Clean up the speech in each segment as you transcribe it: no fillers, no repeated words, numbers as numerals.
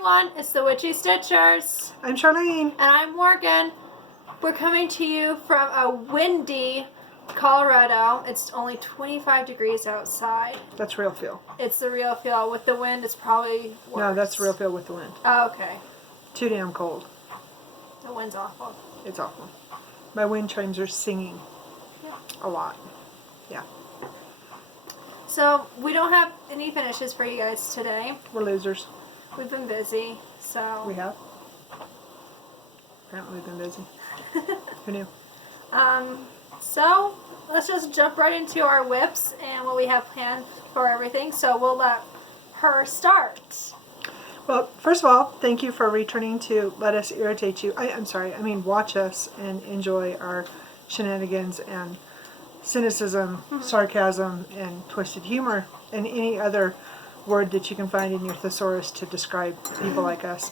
everyone, it's the Witchy Stitchers. I'm Charlene. And I'm Morgan. We're coming to you from a windy Colorado. It's only 25 degrees outside. That's real feel. It's the real feel. With the wind, it's probably worse. No, that's real feel with the wind. Oh, okay. Too damn cold. The wind's awful. It's awful. My wind chimes are singing. Yeah. A lot. Yeah. So, we don't have any finishes for you guys today. We're losers. We've been busy, so... We have? Apparently we've been busy. Who knew? So, let's just jump right into our whips and what we have planned for everything. So, we'll let her start. Well, first of all, thank you for returning to let us irritate you. Watch us and enjoy our shenanigans and cynicism, sarcasm, and twisted humor, and any other word that you can find in your thesaurus to describe people like us.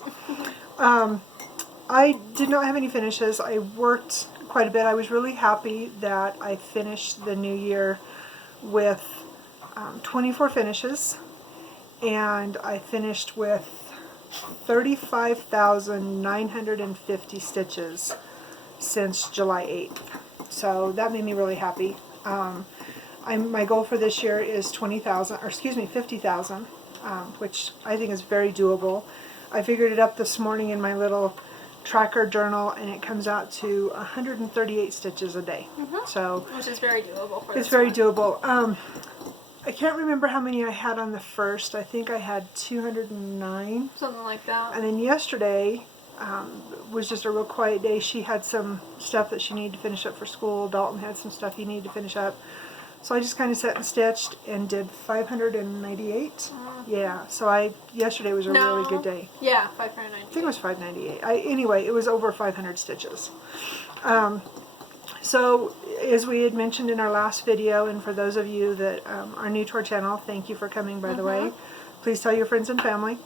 I did not have any finishes. I worked quite a bit. I was really happy that I finished the new year with 24 finishes, and I finished with 35,950 stitches since July 8th. So that made me really happy. My goal for this year is 50,000, which I think is very doable. I figured it up this morning in my little tracker journal, and it comes out to 138 stitches a day. So, which is very doable for it's very doable. I can't remember how many I had on the first. I think I had 209. Something like that. And then yesterday was just a real quiet day. She had some stuff that she needed to finish up for school. Dalton had some stuff he needed to finish up. So I just kind of sat and stitched and did 598. Yeah, so yesterday was a really good day. Yeah, 598. I think it was 598. Anyway, it was over 500 stitches. So, as we had mentioned in our last video, and for those of you that are new to our channel, thank you for coming, by the way. Please tell your friends and family.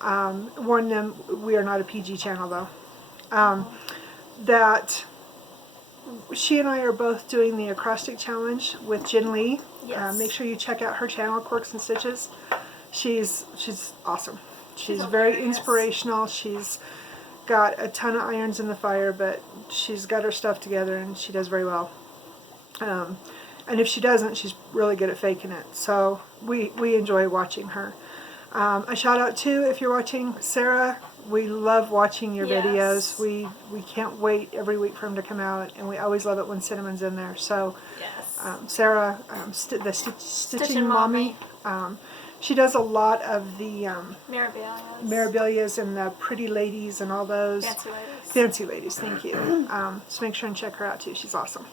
Warn them, we are not a PG channel, though. That she and I are both doing the acrostic challenge with Jen Lee. Yes. Make sure you check out her channel, Quirks and Stitches. She's awesome. She's hilarious. very inspirational. She's got a ton of irons in the fire, but she's got her stuff together and she does very well. And if she doesn't, she's really good at faking it. So we enjoy watching her. A shout out too, if you're watching, Sarah. We love watching your videos. We can't wait every week for them to come out, and we always love it when Cinnamon's in there. So, yes. Sarah, the Stitching Mommy, she does a lot of the Mirabilias and the Pretty Ladies and all those. Fancy Ladies. Fancy Ladies, thank you. So make sure and check her out too. She's awesome.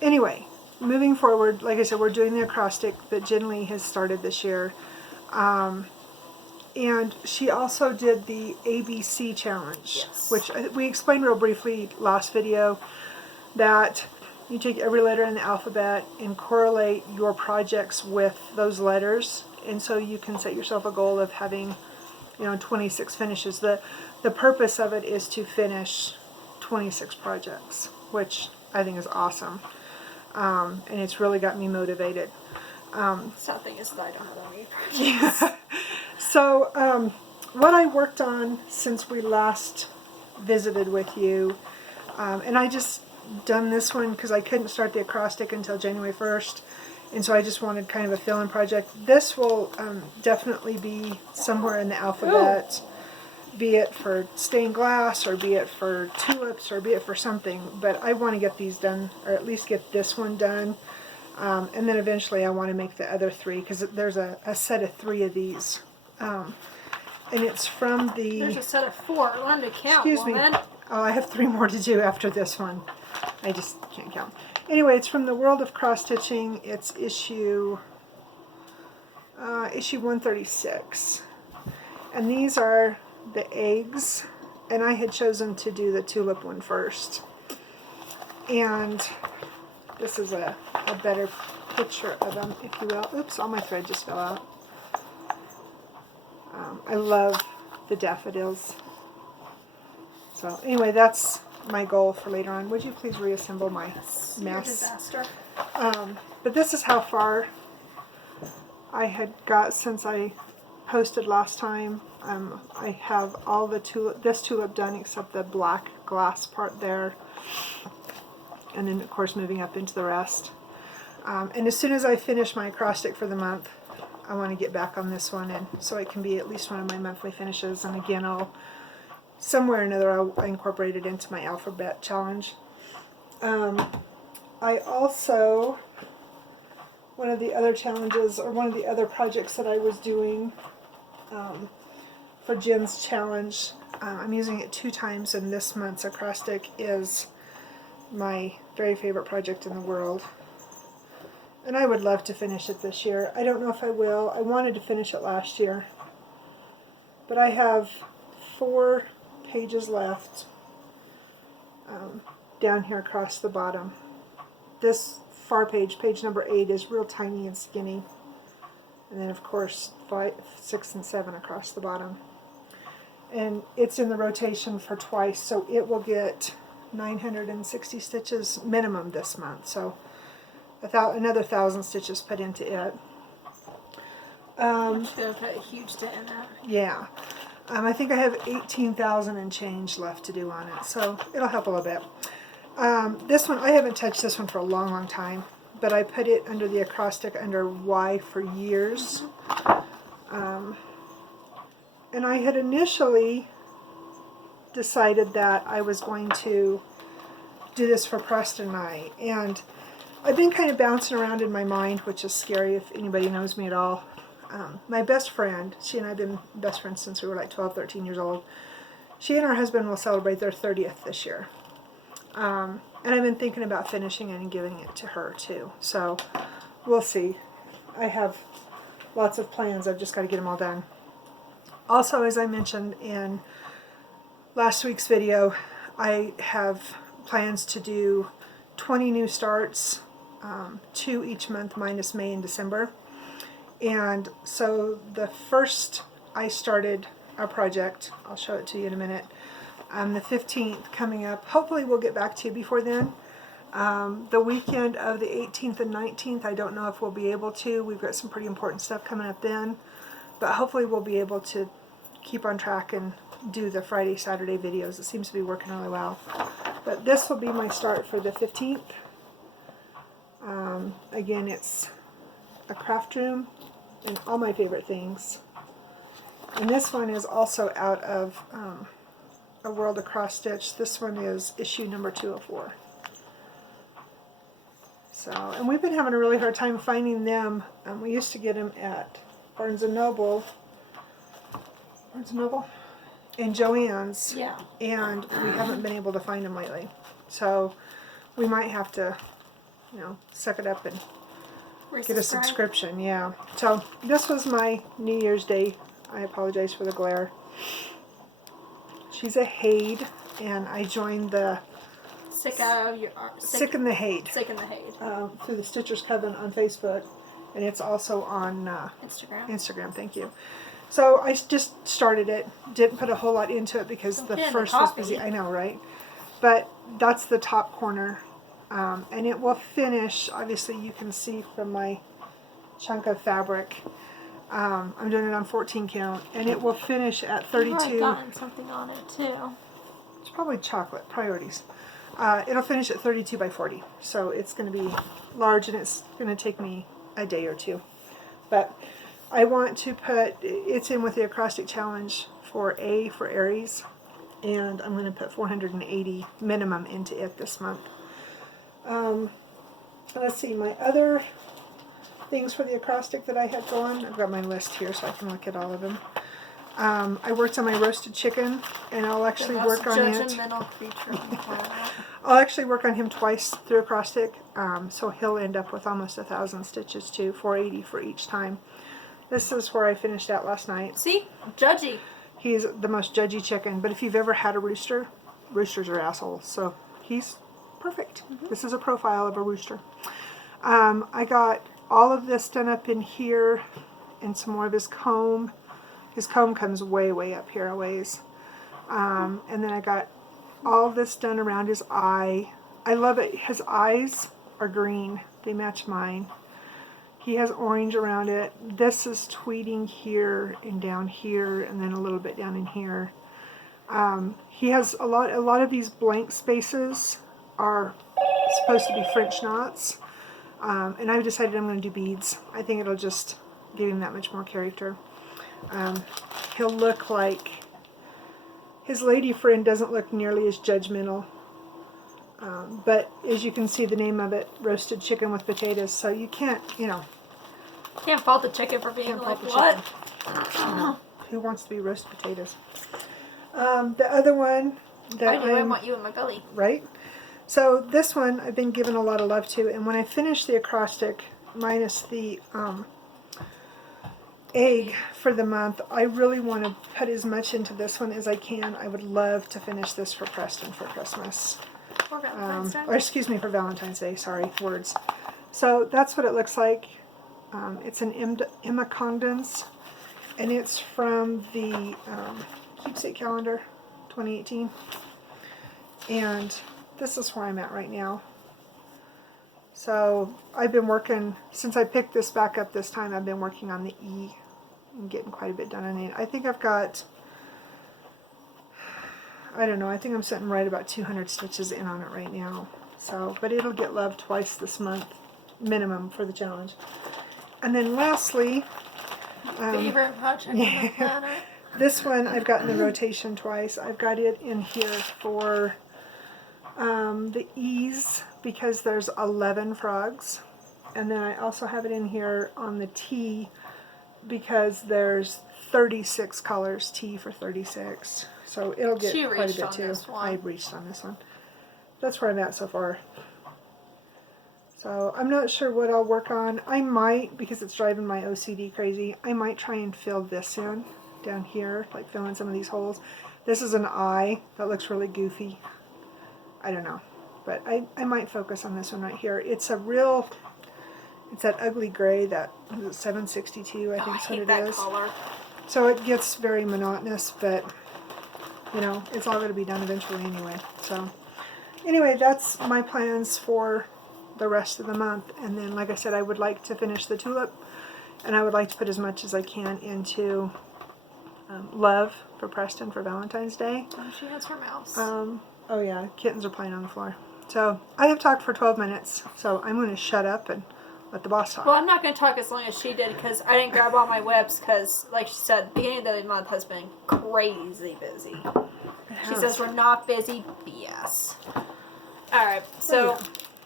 Anyway, moving forward, like I said, we're doing the acrostic that Jen Lee has started this year. And she also did the ABC challenge, which we explained real briefly last video, that you take every letter in the alphabet and correlate your projects with those letters, and so you can set yourself a goal of having, 26 finishes. The purpose of it is to finish 26 projects, which I think is awesome, and it's really got me motivated. Sad thing is that I don't have that many projects. Yeah. So, what I worked on since we last visited with you, and I just done this one because I couldn't start the acrostic until January 1st, and so I just wanted kind of a fill-in project. This will definitely be somewhere in the alphabet, be it for stained glass, or be it for tulips, or be it for something, but I want to get these done, or at least get this one done. And then eventually I want to make the other 3, because there's a set of 3 of these. And it's from the... There's a set of 4. Learn to count, Excuse me. Oh, I have 3 more to do after this one. I just can't count. Anyway, it's from the World of Cross Stitching. It's issue 136. And these are the eggs. And I had chosen to do the tulip one first. And this is a better picture of them, if you will. Oops, all my thread just fell out. I love the daffodils. So anyway, that's my goal for later on. Would you please reassemble my mess? Disaster. But this is how far I had got since I posted last time. I have all the this tulip done except the black glass part there. And then, of course, moving up into the rest. And as soon as I finish my acrostic for the month, I want to get back on this one, and so it can be at least one of my monthly finishes. And again, somewhere or another, I'll incorporate it into my alphabet challenge. I also, one of the other challenges, or one of the other projects that I was doing for Jen's challenge, I'm using it 2 times, and this month's acrostic is my very favorite project in the world. And I would love to finish it this year. I don't know if I will. I wanted to finish it last year. But I have 4 pages left down here across the bottom. This far page, page number 8, is real tiny and skinny. And then, of course, 5, 6, and 7 across the bottom. And it's in the rotation for twice, so it will get 960 stitches minimum this month. So another 1,000 stitches put into it. Should have put a huge dent in that. Yeah. I think I have 18,000 and change left to do on it, so it'll help a little bit. This one, I haven't touched this one for a long, long time, but I put it under the acrostic under Y for years. And I had initially decided that I was going to do this for Preston and I, and I've been kind of bouncing around in my mind, which is scary if anybody knows me at all. My best friend, she and I have been best friends since we were like 12, 13 years old. She and her husband will celebrate their 30th this year. And I've been thinking about finishing it and giving it to her too. So we'll see. I have lots of plans. I've just got to get them all done. Also, as I mentioned in last week's video, I have plans to do 20 new starts, 2 each month minus May and December. And so the first I started a project, I'll show it to you in a minute, the 15th coming up. Hopefully we'll get back to you before then. The weekend of the 18th and 19th, I don't know if we'll be able to. We've got some pretty important stuff coming up then. But hopefully we'll be able to keep on track and do the Friday, Saturday videos. It seems to be working really well. But this will be my start for the 15th. Again, it's a craft room and all my favorite things. And this one is also out of A World of Cross Stitch. This one is issue number 204. So, and we've been having a really hard time finding them. We used to get them at Barnes & Noble. And Joann's. Yeah. And we haven't been able to find them lately. So we might have to, suck it up and get a subscription. Yeah. So this was my New Year's Day. I apologize for the glare. She's a Haid, and I joined the Sick in the Haid. Sick in the Haid. Through the Stitchers Coven on Facebook, and it's also on Instagram. Thank you. So I just started it. Didn't put a whole lot into it because the first was busy. I know, right? But that's the top corner, and it will finish. Obviously, you can see from my chunk of fabric. I'm doing it on 14 count, and it will finish at 32. I've gotten something on it too. It's probably chocolate priorities. It'll finish at 32 by 40, so it's going to be large, and it's going to take me a day or two. But I want to put, it's in with the acrostic challenge for A for Aries, and I'm going to put 480 minimum into it this month. Let's see, my other things for the acrostic that I had going, I've got my list here so I can look at all of them. I worked on my roasted chicken, and I'll actually work on it. I'll actually work on him twice through acrostic, so he'll end up with almost 1,000 stitches too, 480 for each time. This is where I finished out last night. See? Judgy. He's the most judgy chicken, but if you've ever had a rooster, roosters are assholes, so he's perfect. Mm-hmm. This is a profile of a rooster. I got all of this done up in here, and some more of his comb. His comb comes way, way up here a ways. And then I got all this done around his eye. I love it. His eyes are green. They match mine. He has orange around it. This is tweeting here and down here, and then a little bit down in here. He has a lot of these blank spaces are supposed to be French knots. And I've decided I'm going to do beads. I think it'll just give him that much more character. He'll look like, his lady friend doesn't look nearly as judgmental. But as you can see, the name of it, roasted chicken with potatoes. So you can't, Can't fault the chicken for being Can't like, fault the what? who wants to be roasted potatoes? The other one that I want you in my belly. right? So this one I've been given a lot of love to, and when I finish the acrostic, minus the egg for the month, I really want to put as much into this one as I can. I would love to finish this for Preston for Christmas. For Valentine's Day. Or excuse me, for Valentine's Day, sorry, words. So that's what it looks like. It's an Emma Condon's, and it's from the Keepsake Calendar 2018. And this is where I'm at right now. So I've been working, since I picked this back up this time, I've been working on the E and getting quite a bit done on it. I think I've got, I don't know, I think I'm sitting right about 200 stitches in on it right now. So, but it'll get love twice this month, minimum, for the challenge. And then lastly, Favorite project on the planet. this one I've got in the rotation twice. I've got it in here for the E's because there's 11 frogs. And then I also have it in here on the T because there's 36 colors, T for 36. So it'll get She quite a reached bit on too. this one. I reached on this one. That's where I'm at so far. So I'm not sure what I'll work on. I might, because it's driving my OCD crazy, I might try and fill this in down here, like fill in some of these holes. This is an eye that looks really goofy. I don't know. But I might focus on this one right here. It's a real, it's that ugly gray, that 762, I think is what it is. Color. So it gets very monotonous, but it's all going to be done eventually anyway. So anyway, that's my plans for the rest of the month. And then, like I said, I would like to finish the tulip, and I would like to put as much as I can into love for Preston for Valentine's Day. Oh, she has her mouse. Oh yeah, kittens are playing on the floor. So I have talked for 12 minutes, so I'm going to shut up and let the boss talk. Well, I'm not going to talk as long as she did because I didn't grab all my whips because, like she said, the beginning of the month has been crazy busy. She says we're not busy, BS. Alright, so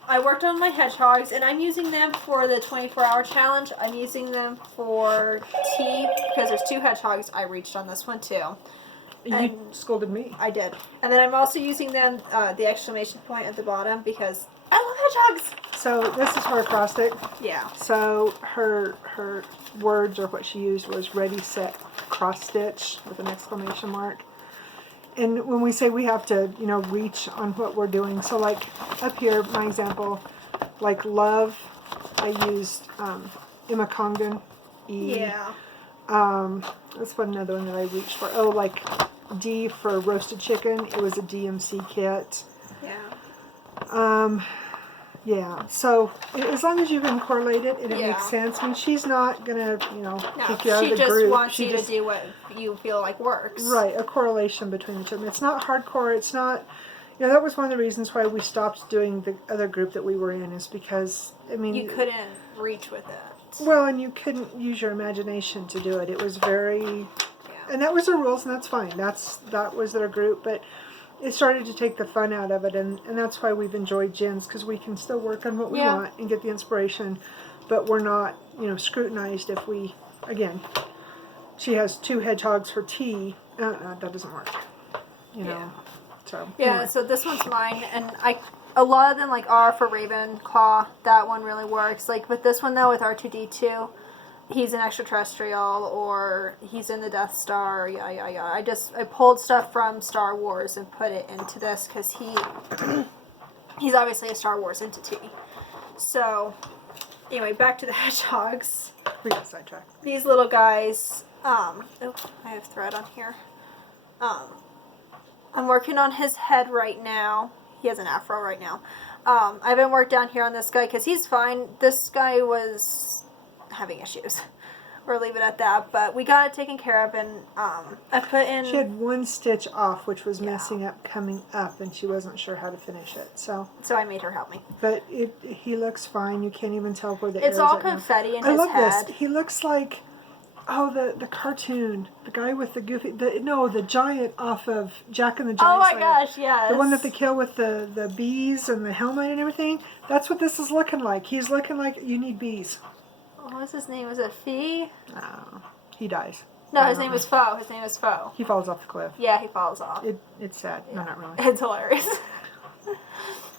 I worked on my hedgehogs, and I'm using them for the 24-hour challenge. I'm using them for tea because there's 2 hedgehogs. I reached on this one too. You scolded me. I did. And then I'm also using them, the exclamation point at the bottom, because I love hedgehogs! So this is her acrostic. Yeah. So her words, or what she used, was ready, set, cross stitch with an exclamation mark. And when we say we have to, reach on what we're doing, so like up here, my example, like love, I used Emma Condon, E. Yeah. That's one another one that I reached for. Oh, like D for roasted chicken, it was a DMC kit. Yeah. Yeah, so as long as you can correlate it and it Yeah. makes sense. I mean, she's not gonna, kick you out of the she just group. wants you to do what you feel like works. Right, a correlation between the two. It's not hardcore. It's not, that was one of the reasons why we stopped doing the other group that we were in, is because, I mean, You couldn't reach with it. well, and you couldn't use your imagination to do it. It was very, Yeah. and that was the rules, and that's fine. That was their group, but it started to take the fun out of it, and that's why we've enjoyed Jen's, because we can still work on what we want and get the inspiration, but we're not, scrutinized if we, again, she has 2 hedgehogs for tea. That doesn't work, Yeah. So Yeah, anyway. so this one's mine, and a lot of them like are for Ravenclaw. That one really works. Like with this one though, with R2D2, he's an extraterrestrial, or he's in the Death Star. Yeah. I pulled stuff from Star Wars and put it into this because he's obviously a Star Wars entity. So anyway, back to the hedgehogs. We got sidetracked. These little guys. Oh, I have thread on here. I'm working on his head right now. He has an afro right now. I've been working down here on this guy because he's fine. This guy was having issues. We'll leave it at that. But we got it taken care of, and I put in. She had one stitch off, which was messing up coming up, and she wasn't sure how to finish it. So I made her help me. But he looks fine. You can't even tell where the It's arrows all are now. confetti in I his love head. this. He looks like, the cartoon, the guy with the goofy, the giant off of Jack and the Giant Oh my Slayer. gosh, yes. The one that they kill with the bees and the helmet and everything. That's what this is looking like. He's looking like you need bees. What was his name? Was it Fee? He dies. No, his name was Foe. His name was Foe. He falls off the cliff. Yeah, he falls off. It's sad. No, not really. It's hilarious.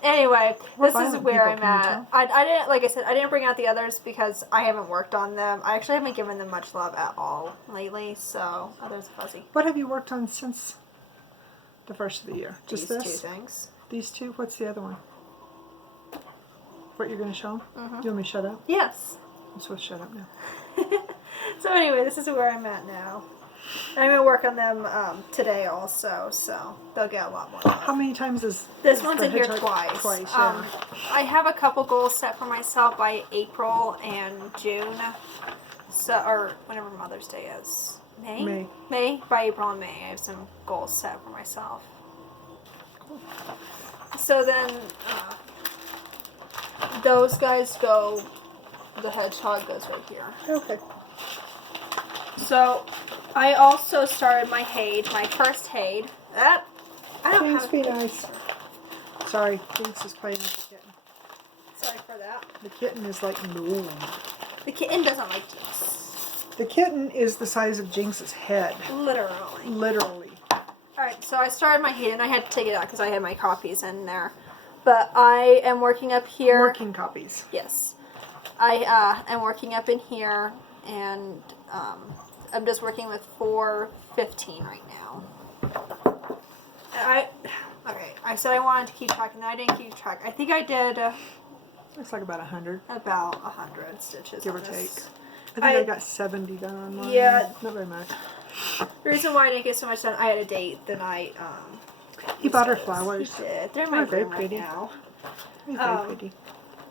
Anyway, this is where I'm at. I didn't, like I said, I didn't bring out the others because I haven't worked on them. I actually haven't given them much love at all lately, so others are fuzzy. What have you worked on since the first of the year? Just These this? two things. These two? What's the other one? What you're going to show them? Mm-hmm. You want me to shut up? Yes. I'm supposed to shut up now. So anyway, this is where I'm at now. I'm going to work on them today also, so they'll get a lot more love. How many times is This is one's the in here hedgehog? twice. Twice, yeah. I have a couple goals set for myself by April and June, so or whenever Mother's Day is. May. By April and May, I have some goals set for myself. Cool. So then, those guys go. The hedgehog goes right here. Okay. So, I also started my Hade, my first Hade. I don't Jinx, have. be nice. Sorry, Jinx is playing with the kitten. Sorry for that. The kitten is like, no. The kitten doesn't like Jinx. The kitten is the size of Jinx's head. Literally. Literally. Alright, so I started my Hade and I had to take it out because I had my copies in there. But I am working up here. Working copies. Yes. I am working up in here and I'm just working with 415 right now. And I said I wanted to keep track and I didn't keep track. I think I did Looks like about 100. about 100 stitches. Give or on take. this. I think I got 70 done on mine. Yeah. Not very much. The reason why I didn't get so much done, I had a date the night. He bought her flowers. He did. They're in my very room right pretty. now. Very pretty.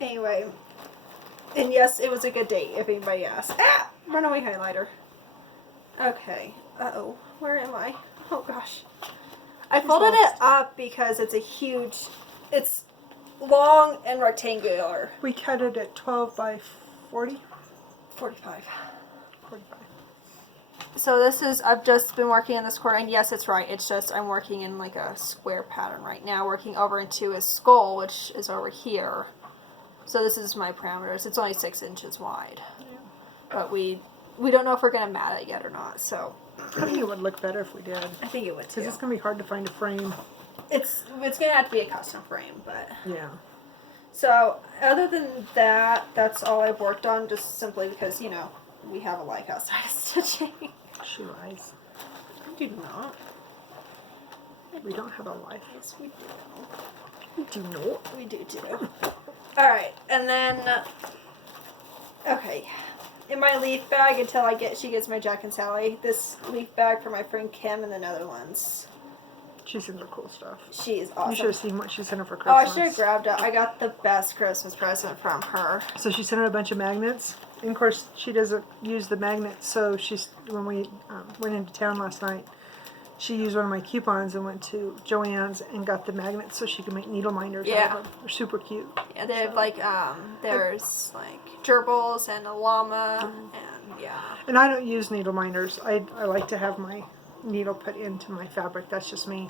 Anyway, and yes, it was a good date, if anybody asks. Ah! Runaway highlighter. Okay. Uh-oh. Where am I? Oh, gosh. I folded it up because it's it's long and rectangular. We cut it at 12 by 40? 45. 45. So this is, I've just been working in this corner, and yes, it's right. It's just I'm working in like a square pattern right now, working over into his skull, which is over here. So this is my parameters. It's only 6 inches wide. Yeah. But we don't know if we're going to mat it yet or not, so. I think it would look better if we did. I think it would too. Because it's going to be hard to find a frame. It's going to have to be a custom frame, but. Yeah. So, other than that, that's all I've worked on, just simply because, we have a life outside of stitching. She lies. I do not. We don't have a life. Yes, we do. We do not. We do too. Alright, and then, okay, in my leaf bag until she gets my Jack and Sally, this leaf bag for my friend Kim in the Netherlands. She sends her cool stuff. She is awesome. You should have seen what she sent her for Oh, Christmas. I should have grabbed it. I got the best Christmas present from her. So she sent her a bunch of magnets. And of course, she doesn't use the magnets. So when we went into town last night, she used one of my coupons and went to Joann's and got the magnets so she could make needle minders out of them. They're super cute. Yeah, they have there's like gerbils and a llama and yeah. And I don't use needle minders. I like to have my needle put into my fabric. That's just me.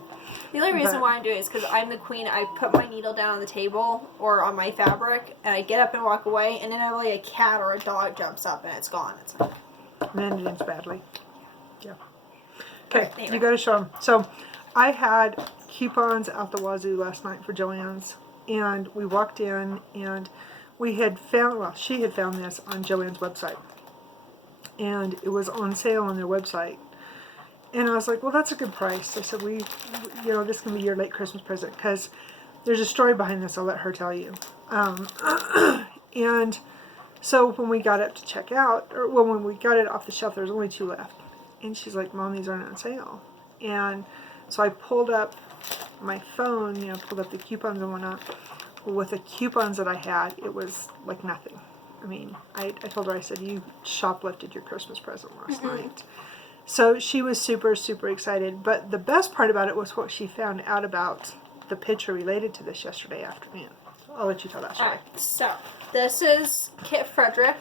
The only reason why I'm doing it is because I'm the queen. I put my needle down on the table or on my fabric and I get up and walk away and then a cat or a dog jumps up and it's gone. It's like, And then it ends badly. Yeah. Okay, anyway. You got to show them. So I had coupons out the wazoo last night for Joann's, and we walked in and we had found, well, she had found this on Joann's website, and it was on sale on their website. And I was like, well, that's a good price. I said, this can be your late Christmas present, because there's a story behind this. I'll let her tell you. And so when we got up to check out, when we got it off the shelf, there was only 2 left. And she's like, Mom, these aren't on sale. And so I pulled up my phone, pulled up the coupons and whatnot. Well, with the coupons that I had, it was like nothing. I mean, I told her, I said, you shoplifted your Christmas present last night. So she was super, super excited. But the best part about it was what she found out about the picture related to this yesterday afternoon. So I'll let you tell that story. Alright, so this is Kit Frederick.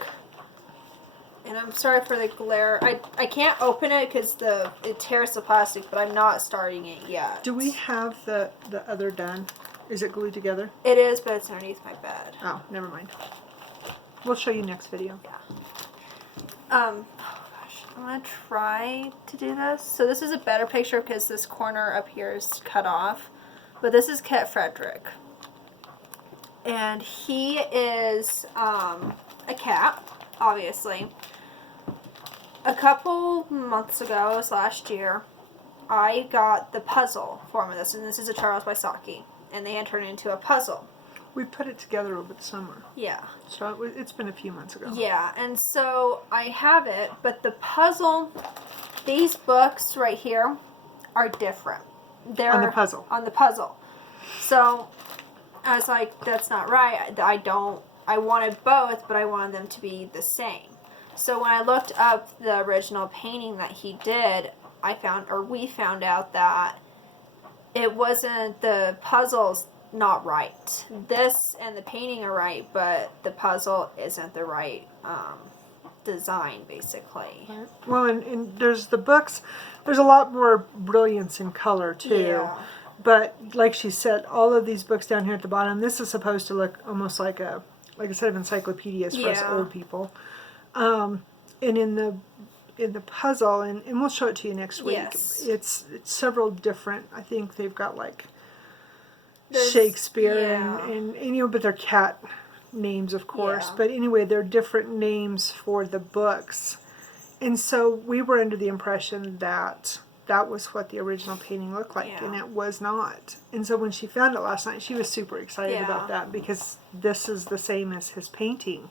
And I'm sorry for the glare. I can't open it because it tears the plastic, but I'm not starting it yet. Do we have the other done? Is it glued together? It is, but it's underneath my bed. Oh, never mind. We'll show you next video. Yeah. Oh gosh, I'm gonna try to do this. So this is a better picture because this corner up here is cut off. But this is Kit Frederick. And he is a cat, obviously. A couple months ago, it was last year, I got the puzzle form of this. And this is a Charles by Saki. And they had turned it into a puzzle. We put it together over the summer. Yeah. So it's been a few months ago. Yeah, and so I have it, but the puzzle, these books right here are different. They're On the puzzle. On the puzzle. So I was like, that's not right. I wanted both, but I wanted them to be the same. So when I looked up the original painting that he did, we found out that it wasn't, the puzzle's not right. This and the painting are right, but the puzzle isn't the right design, basically. Right. Well, and there's the books. There's a lot more brilliance in color too. Yeah. But like she said, all of these books down here at the bottom, this is supposed to look almost like a set of encyclopedias for us old people. And in the puzzle, and we'll show it to you next week. Yes. It's several different. I think they've got like There's- Shakespeare yeah. and you know, but they're cat names, of course. Yeah. But anyway, they're different names for the books. And so we were under the impression that that was what the original painting looked like, Yeah. and it was not. And so when she found it last night, she was super excited Yeah. about that because this is the same as his painting.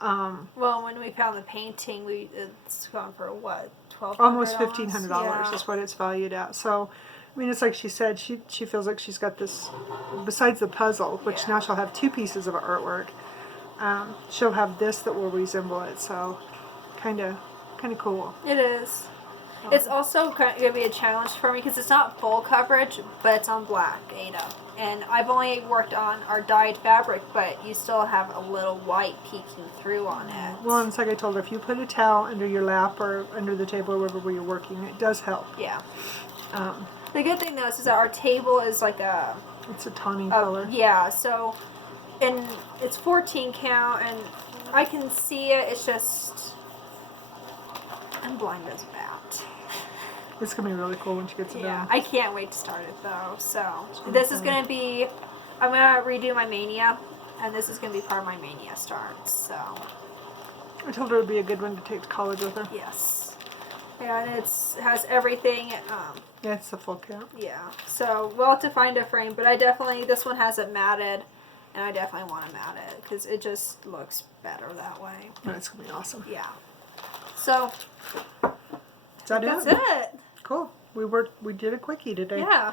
Well, when we found the painting, it's gone for what, $1,200? Almost $1,500 Yeah. is what it's valued at. So, I mean, it's like she said, she feels like she's got this, besides the puzzle, which Yeah. now she'll have 2 pieces of artwork, she'll have this that will resemble it. So, kind of cool. It is. It's also going to be a challenge for me because it's not full coverage, but it's on black, Ada. And I've only worked on our dyed fabric, but you still have a little white peeking through on it. Well, and it's like I told her, if you put a towel under your lap or under the table or wherever you're working, it does help. Yeah. The good thing, though, is that our table is like It's a tawny color. Yeah, so, and it's 14 count, and I can see it, it's just, I'm blind as a bat. It's going to be really cool when she gets it Yeah, done. I can't wait to start it, though, so, this is going to be, I'm going to redo my Mania, and this is going to be part of my Mania starts, so, I told her it would be a good one to take to college with her. yes. And it has everything, Yeah, it's the full count. yeah, so we'll have to find a frame, but I definitely, this one has it matted, and I definitely want to mat it, because it just looks better that way. No, it's going to be awesome. Yeah. So, Is that that's it? it. Cool. We did a quickie today. Yeah.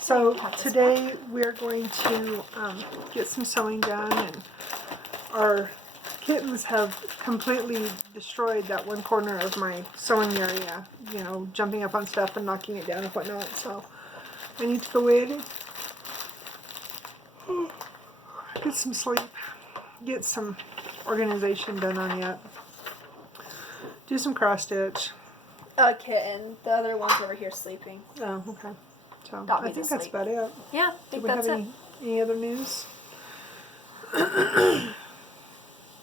So Cut this today we're going to get some sewing done, and our kittens have completely destroyed that one corner of my sewing area, you know, jumping up on stuff and knocking it down and whatnot, so I need to go in, get some sleep, get some organization done on it, do some cross stitch. A kitten. The other one's over here sleeping. Oh, okay. So Got me I think to that's sleep. about it. Yeah, I Do think we that's have it. any other news?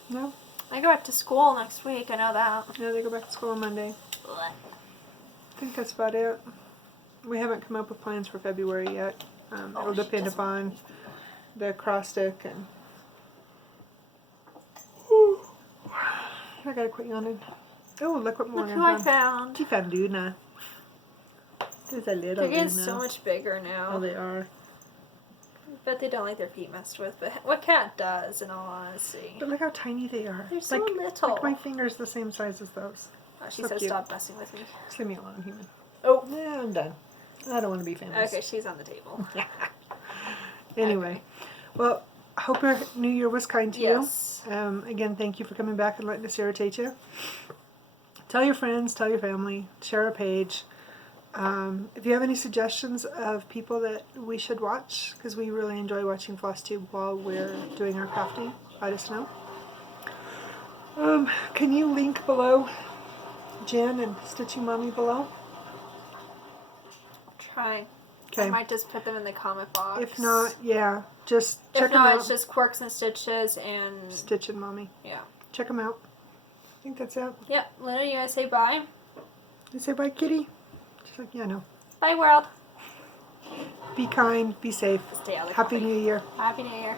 No? I go back to school next week. I know that. Yeah, they go back to school on Monday. I think that's about it. We haven't come up with plans for February yet. It'll she depend doesn't. upon the cross stick and. I gotta quit yawning. Oh, look what more Look who I found. You found Luna. There's a little They're getting Luna. so much bigger now. Oh, they are. But they don't like their feet messed with. But what cat does, in all honesty? But look how tiny they are. They're so little. Like my finger's the same size as those. Oh, she so says cute. stop messing with me. Just leave me alone, human. Oh. Yeah, I'm done. I don't want to be famous. Okay, she's on the table. Anyway, well, I hope your new year was kind to Yes. you. Again, thank you for coming back and letting us irritate you. Tell your friends, tell your family, share our page. If you have any suggestions of people that we should watch, because we really enjoy watching FlossTube while we're doing our crafting, let us know. Can you link below Jen and Stitching Mommy below? Try. Okay. I might just put them in the comment box. If not, yeah, just check If them not, out. it's just Quirks and Stitches and... Stitching Mommy. Yeah. Check them out. I think that's it. Yep. Lena, you guys say bye? You say bye, kitty? She's like, yeah, no. Bye, world. Be kind, be safe. Stay out of the Happy coffee. New Year. Happy New Year.